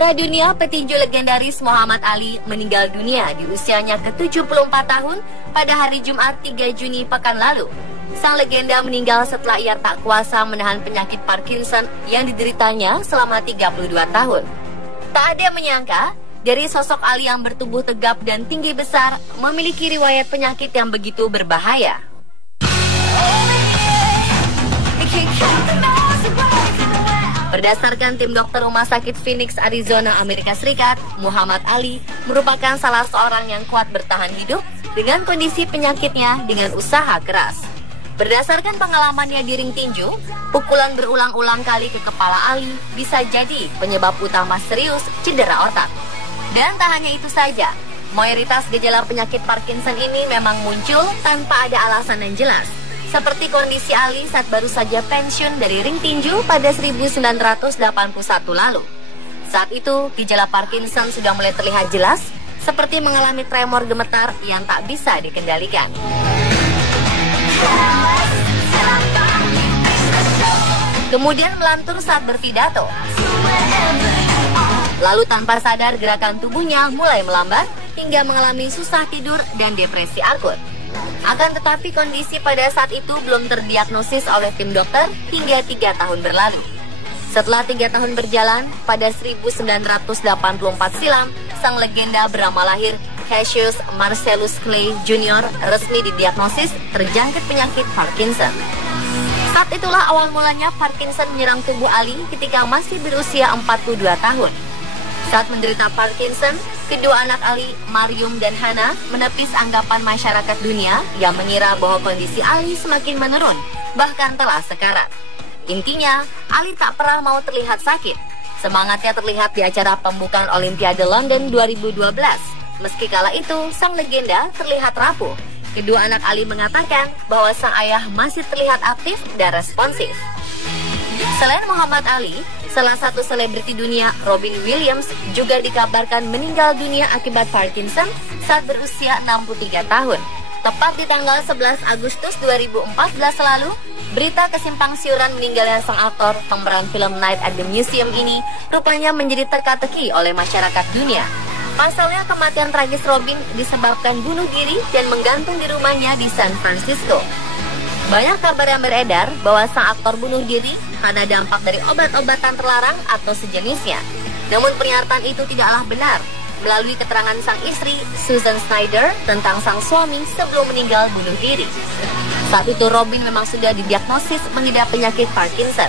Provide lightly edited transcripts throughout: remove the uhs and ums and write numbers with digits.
Juara dunia petinju legendaris Muhammad Ali meninggal dunia di usianya ke-74 tahun pada hari Jumat 3 Juni pekan lalu. Sang legenda meninggal setelah ia tak kuasa menahan penyakit Parkinson yang dideritanya selama 32 tahun. Tak ada yang menyangka, dari sosok Ali yang bertubuh tegap dan tinggi besar, memiliki riwayat penyakit yang begitu berbahaya. Berdasarkan tim dokter Rumah Sakit Phoenix, Arizona, Amerika Serikat, Muhammad Ali merupakan salah seorang yang kuat bertahan hidup dengan kondisi penyakitnya dengan usaha keras. Berdasarkan pengalamannya di ring tinju, pukulan berulang-ulang kali ke kepala Ali bisa jadi penyebab utama serius cedera otak. Dan tak hanya itu saja, mayoritas gejala penyakit Parkinson ini memang muncul tanpa ada alasan yang jelas. Seperti kondisi Ali saat baru saja pensiun dari ring tinju pada 1981 lalu. Saat itu, gejala Parkinson sudah mulai terlihat jelas, seperti mengalami tremor gemetar yang tak bisa dikendalikan. Kemudian melantur saat berpidato. Lalu tanpa sadar gerakan tubuhnya mulai melambat hingga mengalami susah tidur dan depresi akut. Akan tetapi kondisi pada saat itu belum terdiagnosis oleh tim dokter hingga 3 tahun berlalu. Setelah 3 tahun berjalan, pada 1984 silam, sang legenda bernama lahir Cassius Marcellus Clay Jr. resmi didiagnosis terjangkit penyakit Parkinson. Saat itulah awal mulanya Parkinson menyerang tubuh Ali ketika masih berusia 42 tahun. Saat menderita Parkinson, kedua anak Ali, Mariam dan Hana, menepis anggapan masyarakat dunia yang mengira bahwa kondisi Ali semakin menurun, bahkan telah sekarat. Intinya, Ali tak pernah mau terlihat sakit. Semangatnya terlihat di acara pembukaan Olimpiade London 2012. Meski kala itu, sang legenda terlihat rapuh. Kedua anak Ali mengatakan bahwa sang ayah masih terlihat aktif dan responsif. Selain Muhammad Ali, salah satu selebriti dunia, Robin Williams, juga dikabarkan meninggal dunia akibat Parkinson saat berusia 63 tahun. Tepat di tanggal 11 Agustus 2014 lalu, berita kesimpang siuran meninggalnya sang aktor pemeran film Night at the Museum ini rupanya menjadi teka-teki oleh masyarakat dunia. Pasalnya kematian tragis Robin disebabkan bunuh diri dan menggantung di rumahnya di San Francisco. Banyak kabar yang beredar bahwa sang aktor bunuh diri karena dampak dari obat-obatan terlarang atau sejenisnya. Namun pernyataan itu tidaklah benar. Melalui keterangan sang istri, Susan Snyder, tentang sang suami sebelum meninggal bunuh diri. Saat itu Robin memang sudah didiagnosis mengidap penyakit Parkinson.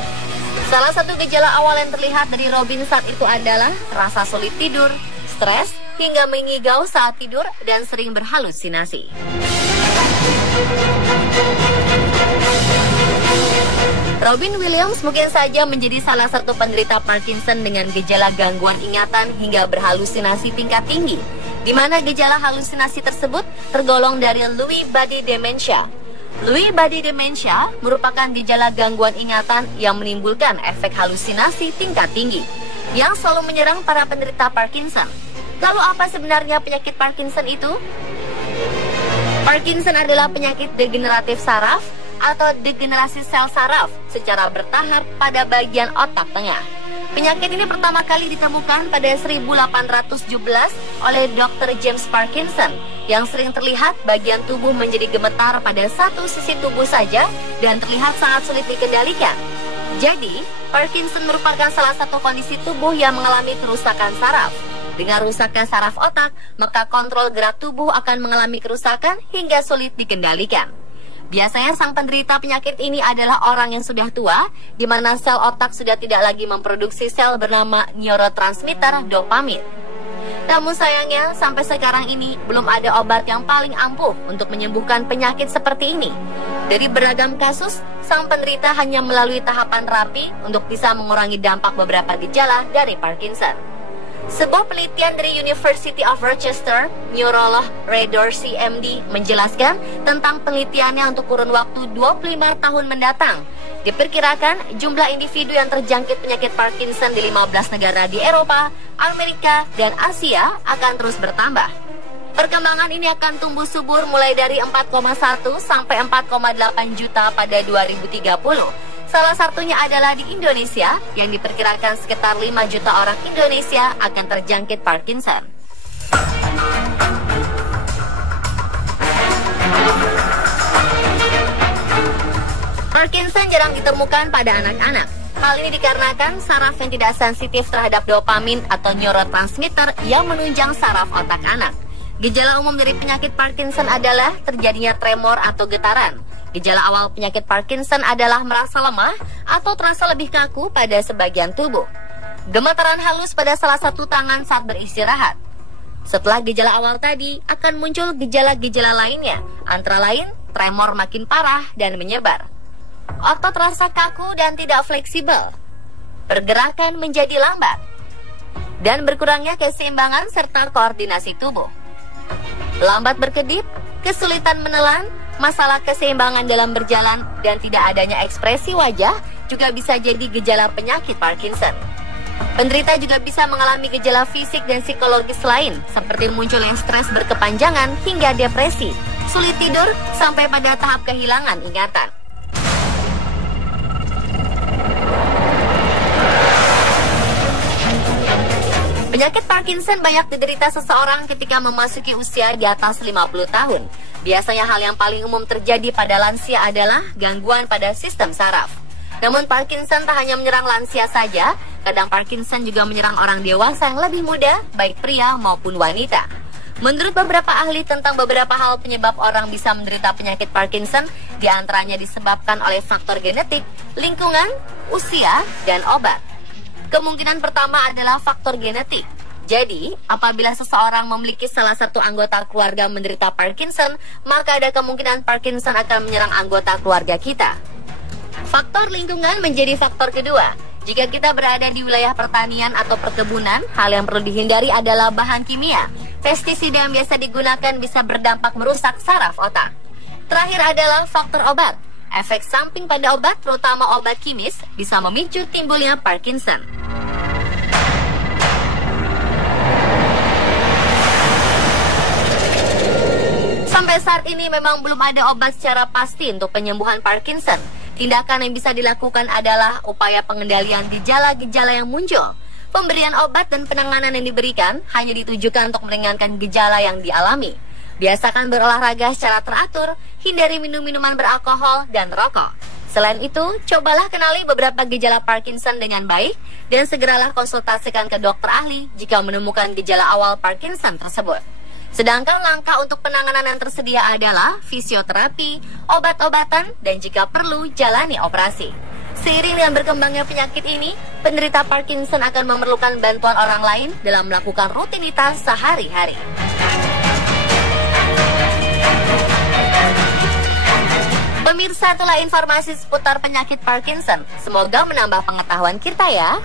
Salah satu gejala awal yang terlihat dari Robin saat itu adalah rasa sulit tidur, stres, hingga mengigau saat tidur dan sering berhalusinasi. Robin Williams mungkin saja menjadi salah satu penderita Parkinson dengan gejala gangguan ingatan hingga berhalusinasi tingkat tinggi, di mana gejala halusinasi tersebut tergolong dari Lewy body dementia. Lewy body dementia merupakan gejala gangguan ingatan yang menimbulkan efek halusinasi tingkat tinggi, yang selalu menyerang para penderita Parkinson. Lalu apa sebenarnya penyakit Parkinson itu? Parkinson adalah penyakit degeneratif saraf atau degenerasi sel saraf secara bertahap pada bagian otak tengah. Penyakit ini pertama kali ditemukan pada 1817 oleh Dr. James Parkinson, yang sering terlihat bagian tubuh menjadi gemetar pada satu sisi tubuh saja dan terlihat sangat sulit dikendalikan. Jadi, Parkinson merupakan salah satu kondisi tubuh yang mengalami kerusakan saraf. Dengan rusaknya saraf otak, maka kontrol gerak tubuh akan mengalami kerusakan hingga sulit dikendalikan. Biasanya sang penderita penyakit ini adalah orang yang sudah tua, di mana sel otak sudah tidak lagi memproduksi sel bernama neurotransmitter dopamin. Namun sayangnya, sampai sekarang ini belum ada obat yang paling ampuh untuk menyembuhkan penyakit seperti ini. Dari beragam kasus, sang penderita hanya melalui tahapan terapi untuk bisa mengurangi dampak beberapa gejala dari Parkinson. Sebuah penelitian dari University of Rochester, neurolog Ray Dorsey MD menjelaskan tentang penelitiannya untuk kurun waktu 25 tahun mendatang. Diperkirakan jumlah individu yang terjangkit penyakit Parkinson di 15 negara di Eropa, Amerika, dan Asia akan terus bertambah. Perkembangan ini akan tumbuh subur mulai dari 4,1 sampai 4,8 juta pada 2030, Salah satunya adalah di Indonesia, yang diperkirakan sekitar 5 juta orang Indonesia akan terjangkit Parkinson. Parkinson jarang ditemukan pada anak-anak. Hal ini dikarenakan saraf yang tidak sensitif terhadap dopamin atau neurotransmitter yang menunjang saraf otak anak. Gejala umum dari penyakit Parkinson adalah terjadinya tremor atau getaran. Gejala awal penyakit Parkinson adalah merasa lemah atau terasa lebih kaku pada sebagian tubuh. Gemetaran halus pada salah satu tangan saat beristirahat. Setelah gejala awal tadi, akan muncul gejala-gejala lainnya, antara lain tremor makin parah dan menyebar. Otot terasa kaku dan tidak fleksibel. Pergerakan menjadi lambat. Dan berkurangnya keseimbangan serta koordinasi tubuh. Lambat berkedip, kesulitan menelan, masalah keseimbangan dalam berjalan, dan tidak adanya ekspresi wajah juga bisa jadi gejala penyakit Parkinson. Penderita juga bisa mengalami gejala fisik dan psikologis lain, seperti munculnya stres berkepanjangan hingga depresi, sulit tidur, sampai pada tahap kehilangan ingatan. Penyakit Parkinson banyak diderita seseorang ketika memasuki usia di atas 50 tahun. Biasanya hal yang paling umum terjadi pada lansia adalah gangguan pada sistem saraf. Namun Parkinson tak hanya menyerang lansia saja, kadang Parkinson juga menyerang orang dewasa yang lebih muda, baik pria maupun wanita. Menurut beberapa ahli tentang beberapa hal penyebab orang bisa menderita penyakit Parkinson, diantaranya disebabkan oleh faktor genetik, lingkungan, usia, dan obat. Kemungkinan pertama adalah faktor genetik. Jadi, apabila seseorang memiliki salah satu anggota keluarga menderita Parkinson, maka ada kemungkinan Parkinson akan menyerang anggota keluarga kita. Faktor lingkungan menjadi faktor kedua. Jika kita berada di wilayah pertanian atau perkebunan, hal yang perlu dihindari adalah bahan kimia. Pestisida yang biasa digunakan bisa berdampak merusak saraf otak. Terakhir adalah faktor obat. Efek samping pada obat, terutama obat kimis, bisa memicu timbulnya Parkinson. Sampai saat ini memang belum ada obat secara pasti untuk penyembuhan Parkinson. Tindakan yang bisa dilakukan adalah upaya pengendalian gejala-gejala yang muncul. Pemberian obat dan penanganan yang diberikan hanya ditujukan untuk meringankan gejala yang dialami. Biasakan berolahraga secara teratur, hindari minum minuman beralkohol dan rokok. Selain itu, cobalah kenali beberapa gejala Parkinson dengan baik dan segeralah konsultasikan ke dokter ahli jika menemukan gejala awal Parkinson tersebut. Sedangkan langkah untuk penanganan yang tersedia adalah fisioterapi, obat-obatan, dan jika perlu, jalani operasi. Seiring dengan berkembangnya penyakit ini, penderita Parkinson akan memerlukan bantuan orang lain dalam melakukan rutinitas sehari-hari. Pemirsa, itulah informasi seputar penyakit Parkinson. Semoga menambah pengetahuan kita ya.